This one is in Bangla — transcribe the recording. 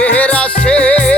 চোখের আসে